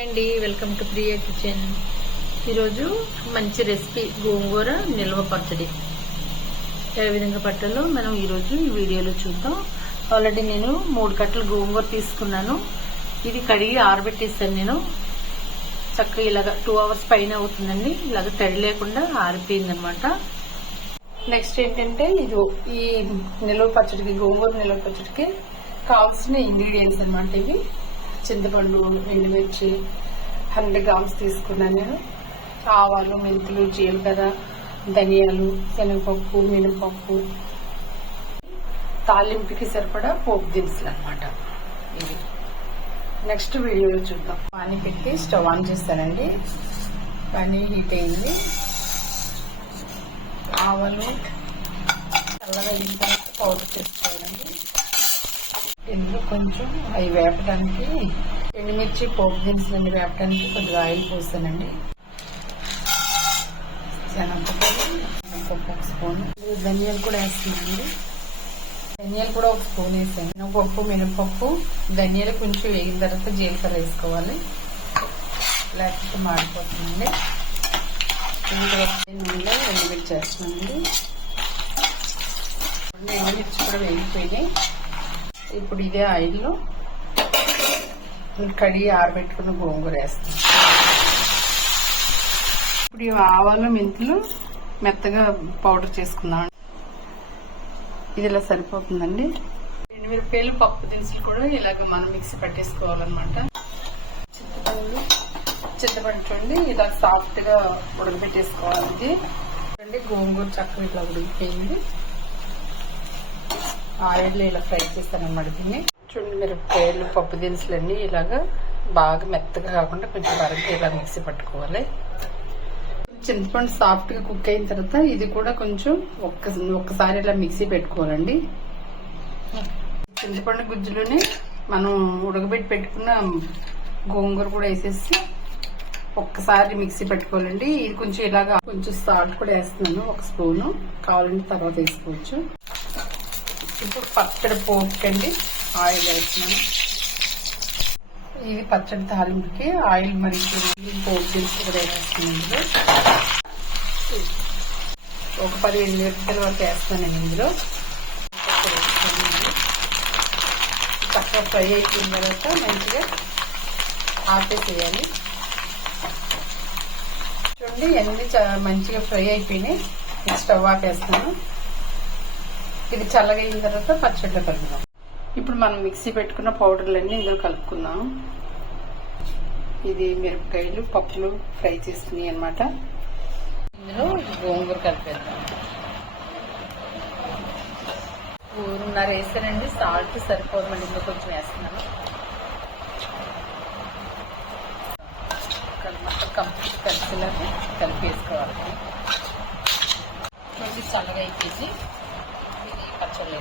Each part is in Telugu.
అండి, వెల్కమ్ టు ప్రియా కిచెన్. ఈరోజు మంచి రెసిపీ గోంగూర నిల్వ పచ్చడి ఏ విధంగా పట్టాలో మనం ఈరోజు ఈ వీడియోలో చూద్దాం. ఆల్రెడీ నేను 3 కట్టలు గోంగూర తీసుకున్నాను. ఇది కడిగి ఆరబెట్టేసాను. నేను చక్కగా ఇలాగ 2 అవర్స్ పైన అవుతుందండి. ఇలాగ తడి లేకుండా ఆరిపోయింది అనమాట. నెక్స్ట్ ఏంటంటే ఈ నిల్వ పచ్చడికి, గోంగూర నిల్వ పచ్చడికి కావాల్సిన ఇంగ్రీడియంట్స్ అనమాట. ఇవి చింతపండు, ఎండుమిర్చి 100 గ్రామ్స్ తీసుకున్నాను నేను. ఆవాలు, మెంతులు, జీలకర్ర, ధనియాలు, శనగపప్పు, మినపప్పు, తాలింపుకి సరిపడా పోపు దినుసులు అనమాట. ఇది నెక్స్ట్ వీడియోలో చూద్దాం. పానీ పెట్టి స్టవ్ ఆన్ చేస్తానండి. పానీ హీట్ అయింది. ఆవాలు చల్లగా అయిన తర్వాత పౌడర్ చేసుకోవాలండి. ఇందులో కొంచెం అవి వేపడానికి, ఎండుమిర్చి, పోపు దినుసులన్నీ వేపడానికి కొద్దిగా ఆయిల్ పోస్తానండి. శనగపప్పు ఒక స్పూన్, ధనియాలు కూడా వేస్తున్నానండి. ధనియాలు కూడా ఒక స్పూన్ వేసాను. శనగపప్పు, మినపప్పు, ధనియాలు కొంచెం వేగిన తర్వాత జీలకర్ర వేసుకోవాలి, లేకపోతే మాడిపోతుందండి. నూనెలో ఎండుమిర్చి వేస్తున్నానండి. ఎండుమిర్చి కూడా వేగిపోయినాయి. ఇప్పుడు ఇదే ఆయిల్లో కడిగి ఆరబెట్టుకున్న గోంగూర వేస్తాం. ఇప్పుడు ఈ ఆవాలు, మెంతులు మెత్తగా పౌడర్ చేసుకుందాం. ఇది ఇలా సరిపోతుందండి. ఎండుమిరపకాయలు, పప్పు దినుసులు కూడా ఇలాగ మనం మిక్సీ పట్టేసుకోవాలన్నమాట. చింతపండు చూడండి ఇలా సాఫ్ట్ గా ఉడకబెట్టేసుకోవాలి. ఇది గోంగూర చక్కగా ఇట్లా ఉడికిపోయింది. ఆయిల్ ఇలా ఫ్రై చేస్తానన్నమాట. దీన్ని చూడండి, మిరపకాయలు, పప్పు దినుసులన్నీ ఇలాగా బాగా మెత్తగా కాకుండా కొంచెం బరగ్గా ఇలా మిక్సీ పట్టుకోవాలి. చింతపండు సాఫ్ట్ గా కుక్ అయిన తర్వాత ఇది కూడా కొంచెం ఒక్కసారి ఇలా మిక్సీ పెట్టుకోవాలండి. చింతపండు గుజ్జులోనే మనం ఉడకబెట్టి పెట్టుకున్న గోంగూర కూడా వేసేసి ఒక్కసారి మిక్సీ పెట్టుకోవాలండి. ఇది కొంచెం ఇలాగా కొంచెం సాల్ట్ కూడా వేస్తున్నాను, 1 స్పూను. కావాలంటే తర్వాత వేసుకోవచ్చు. ఇప్పుడు పచ్చడి పోపుకండి ఆయిల్ వేస్తున్నాను. ఇది పచ్చడి తాలింపుకి ఆయిల్ మరిగి పోపు దినుసులు కూడా వేస్తున్నాను. ఇందులో ఒక 15 మిరపకాయల వరకు వేస్తాను నేను. ఇందులో చక్కగా ఫ్రై అయిపోయిన తర్వాత మంచిగా ఆపేసేయాలి. చూడండి, అన్ని మంచిగా ఫ్రై అయిపోయినాయి. స్టవ్ ఆపేస్తాను. ఇది చల్లగా అయిన తర్వాత పచ్చడిలో కలుపుదాం. ఇప్పుడు మనం మిక్సీ పెట్టుకున్న పౌడర్లన్నీ ఇందులో కలుపుకుందాం. ఇది మిరపకాయలు, పప్పులు ఫ్రై చేసుకున్నాయి అనమాట. ఇందులో గోంగూర కలిపేద్దాం. ఊరున్నర వేసానండి. సాల్ట్ సరిపోదు, మళ్ళీ ఇందులో కొంచెం వేస్తున్నాను. మొత్తం కంప్లీట్ కలిసేలాగా కలిపేసుకోవాలి. కొంచెం చల్లగా అయిపోయింది. పచ్చడి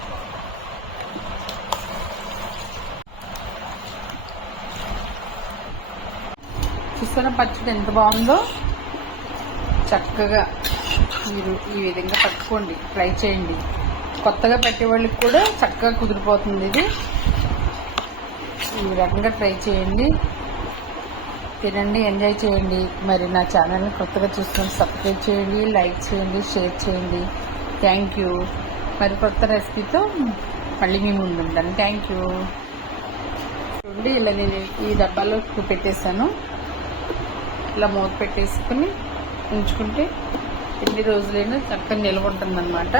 చూస్తున్న పచ్చడి ఎంత బాగుందో. చక్కగా మీరు ఈ విధంగా పట్టుకోండి, ట్రై చేయండి. కొత్తగా పెట్టే వాళ్ళకి కూడా చక్కగా కుదిరిపోతుంది. ఇది ఈ రకంగా ట్రై చేయండి, తినండి, ఎంజాయ్ చేయండి. మరి నా ఛానల్ని కొత్తగా చూసుకొని సబ్స్క్రైబ్ చేయండి, లైక్ చేయండి, షేర్ చేయండి. Thank you. మరి కొత్త రెసిపీతో మళ్ళీ మీ ముందు ఉంటాను. Thank you. చూడండి, ఇలా నేను ఈ డబ్బాలో పెట్టేశాను. ఇలా మూత పెట్టేసుకుని ఉంచుకుంటే ఎన్ని రోజులైనా చక్కగా నిల్వ ఉంటుందన్నమాట.